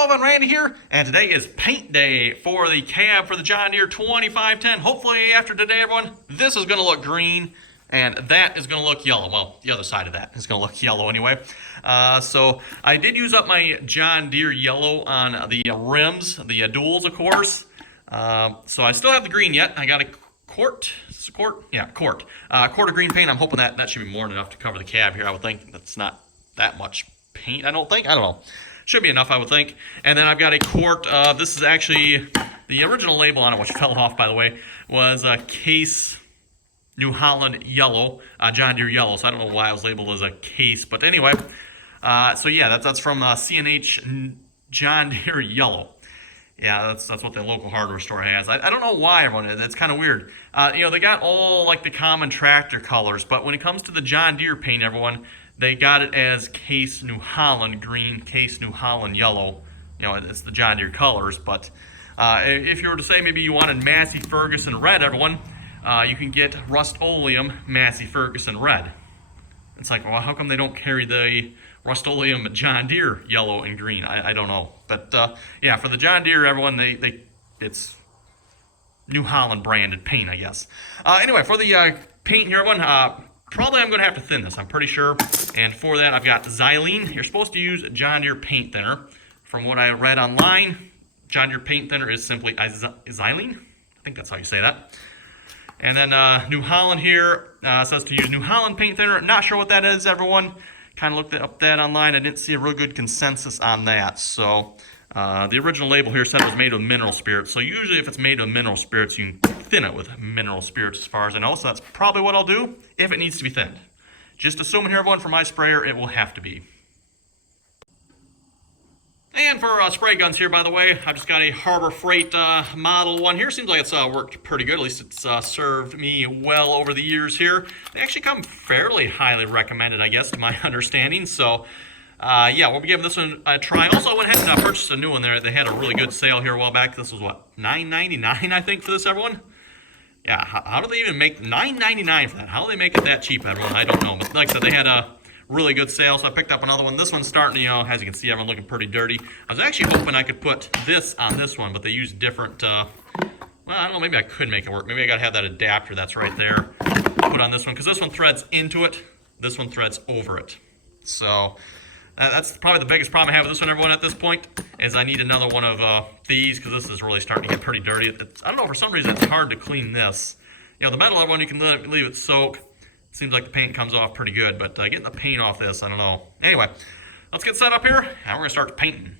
Sullivan, Randy here, and today is paint day for the cab for the John Deere 2510. Hopefully after today, everyone, this is going to look green, and that is going to look yellow. Well, the other side of that is going to look yellow anyway. So I did use up my John Deere yellow on the rims, the duals, of course. So I still have the green yet. I got a quart. Is this a quart? Yeah, quart. Quart of green paint. I'm hoping that should be more than enough to cover the cab here. I would think that's not that much paint. I don't know. Should be enough, I would think. And then I've got a quart. This is actually the original label on it, which fell off, by the way, was a Case New Holland yellow, John Deere yellow. So I don't know why it was labeled as a Case, but anyway. So yeah, that's from C&H John Deere yellow. Yeah, that's what the local hardware store has. I don't know why, everyone. It's kind of weird. They got all like the common tractor colors, but when it comes to the John Deere paint, everyone, they got it as Case New Holland green, Case New Holland yellow. It's the John Deere colors. But if you were to say maybe you wanted Massey Ferguson red, everyone, you can get Rust-Oleum Massey Ferguson red. It's like, well, how come they don't carry the Rust-Oleum John Deere yellow and green? I don't know. But yeah, for the John Deere, everyone, it's New Holland branded paint, I guess. Anyway, for the paint here, everyone, probably I'm going to have to thin this, I'm pretty sure. And for that, I've got xylene. You're supposed to use John Deere paint thinner. From what I read online, John Deere paint thinner is simply xylene. I think that's how you say that. And then New Holland here says to use New Holland paint thinner. Not sure what that is, everyone. Kind of looked up that online. I didn't see a real good consensus on that. So the original label here said it was made with mineral spirits. So usually if it's made with mineral spirits, you can thin it with mineral spirits as far as I know. So that's probably what I'll do if it needs to be thinned. Just assuming here, everyone, for my sprayer, it will have to be. And for spray guns here, by the way, I've just got a Harbor Freight Model 1 here. Seems like it's worked pretty good. At least it's served me well over the years here. They actually come fairly highly recommended, I guess, to my understanding. So, yeah, we'll be giving this one a try. Also, I went ahead and purchased a new one there. They had a really good sale here a while back. This was, what, $9.99, I think, for this, everyone? Yeah, how do they even make $9.99 for that? How do they make it that cheap, everyone? I don't know. But like I said, they had a really good sale, so I picked up another one. This one's starting to, as you can see, everyone looking pretty dirty. I was actually hoping I could put this on this one, but they use different, well, I don't know, maybe I could make it work. Maybe I gotta have that adapter that's right there put on this one, because this one threads into it, this one threads over it. So that's probably the biggest problem I have with this one, everyone, at this point, is I need another one of these, because this is really starting to get pretty dirty. I don't know, for some reason it's hard to clean this. The metal one, you can leave it soak. Seems like the paint comes off pretty good, but getting the paint off this, I don't know. Anyway, let's get set up here, and we're going to start painting.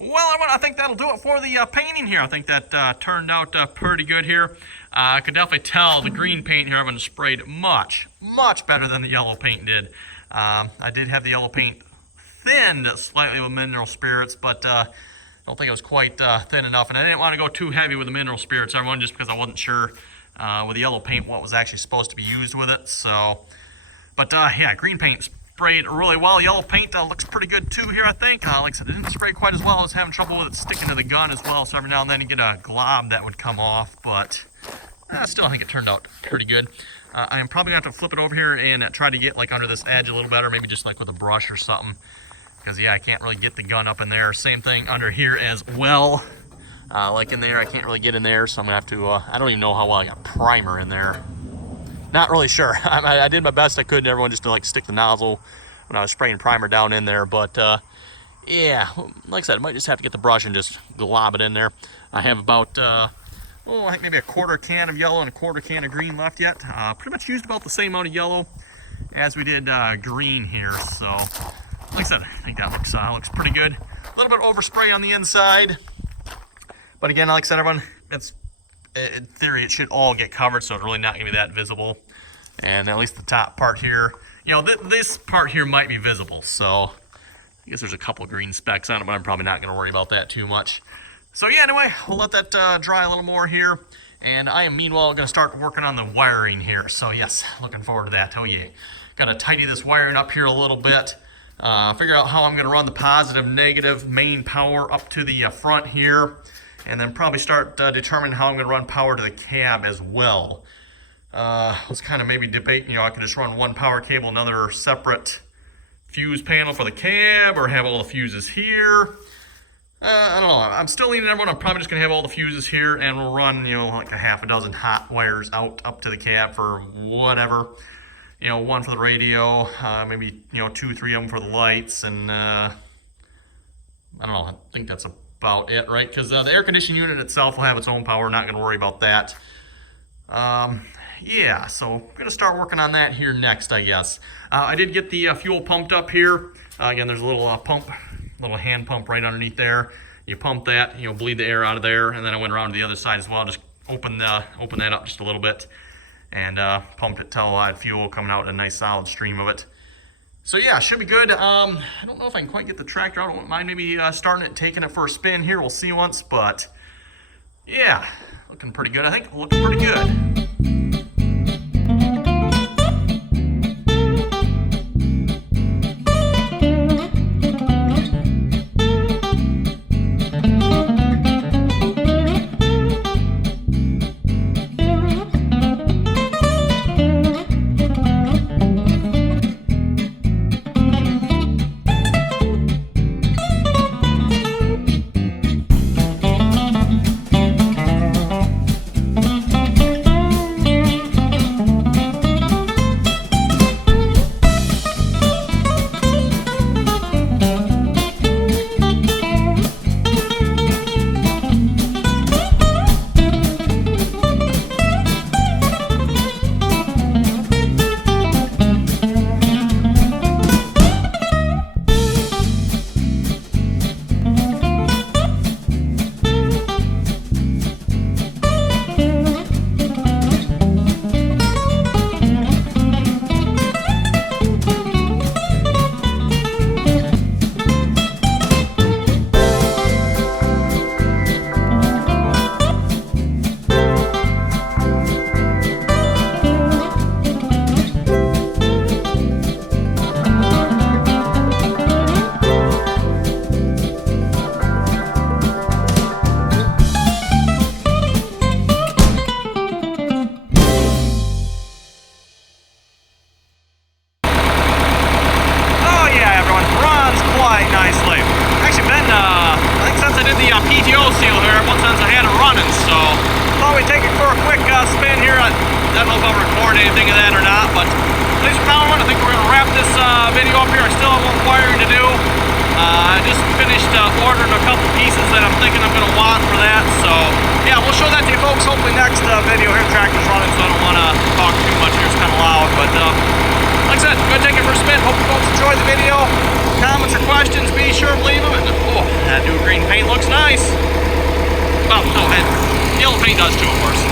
Well, I think that'll do it for the painting here. I think that turned out pretty good here. I could definitely tell the green paint here I've been sprayed much better than the yellow paint did. I did have the yellow paint thinned slightly with mineral spirits, but I don't think it was quite thin enough. And I didn't want to go too heavy with the mineral spirits, everyone, just because I wasn't sure with the yellow paint what was actually supposed to be used with it. So, but yeah, green paint sprayed really well. Yellow paint looks pretty good too here, I think. Like I said, it didn't spray quite as well. I was having trouble with it sticking to the gun as well, so every now and then you get a glob that would come off, but still I think it turned out pretty good. I am probably going to have to flip it over here and try to get like under this edge a little better, maybe just like with a brush or something, because yeah, I can't really get the gun up in there. Same thing under here as well. Like in there, I can't really get in there, so I'm going to have to, I don't even know how well I got primer in there. Not really sure. I did my best I could, and everyone, just to like stick the nozzle when I was spraying primer down in there. But yeah, like I said, I might just have to get the brush and just glob it in there. I have about, I think maybe a quarter can of yellow and a quarter can of green left yet. Pretty much used about the same amount of yellow as we did green here. So, like I said, I think that looks pretty good. A little bit overspray on the inside. But again, like I said, everyone, in theory, it should all get covered, so it's really not going to be that visible. And at least the top part here, you know, this part here might be visible. So I guess there's a couple green specks on it, but I'm probably not going to worry about that too much. So yeah, anyway, we'll let that dry a little more here. And I am meanwhile going to start working on the wiring here. So yes, looking forward to that. Oh yeah, got to tidy this wiring up here a little bit. Figure out how I'm going to run the positive, negative main power up to the front here. And then probably start determining how I'm going to run power to the cab as well. Let's kind of maybe debate, you know, I could just run one power cable, another separate fuse panel for the cab, or have all the fuses here. I don't know. I'm still leaning everyone. I'm probably just going to have all the fuses here, and we'll run, you know, like a half a dozen hot wires out up to the cab for whatever. You know, one for the radio, maybe, you know, 2, 3 of them for the lights, and I don't know. I think that's about it, right? Because the air conditioning unit itself will have its own power. Not going to worry about that. Yeah, so I'm going to start working on that here next, I guess. I did get the fuel pumped up here. Again, there's a little pump, little hand pump right underneath there. You pump that, you know, bleed the air out of there, and then I went around to the other side as well. Just open that up just a little bit, and pumped it till I had fuel coming out, a nice solid stream of it. So yeah, should be good. I don't know if I can quite get the tractor out. I don't mind maybe starting it, taking it for a spin here. We'll see once, but yeah, looking pretty good. I think looking pretty good. Anything of that or not, but thanks for calling. I think we're going to wrap this video up here. I still have one wiring to do. I just finished ordering a couple pieces that I'm thinking I'm going to want for that. So yeah, we'll show that to you folks hopefully next video here. Tractor's running, so I don't want to talk too much here. It's kind of loud, but like I said, I'm going to take it for a spin. Hope you folks enjoyed the video. Comments or questions, be sure to leave them. And, that new green paint looks nice. Oh, no, and yellow paint does too, of course.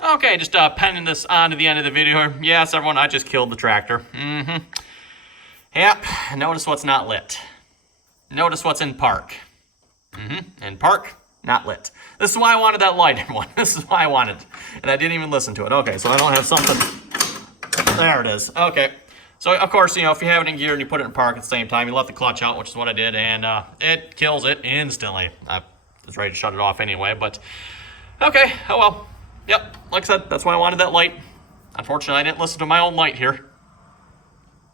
Okay, just penning this on to the end of the video. Yes, everyone, I just killed the tractor. Yep, notice what's not lit. Notice what's in park. In park, not lit. This is why I wanted that light, everyone. This is why I wanted it. And I didn't even listen to it. Okay, so I don't have something. There it is. Okay. So, of course, you know, if you have it in gear and you put it in park at the same time, you let the clutch out, which is what I did, and it kills it instantly. I was ready to shut it off anyway, but okay, oh well. Yep, like I said, that's why I wanted that light. Unfortunately, I didn't listen to my own light here.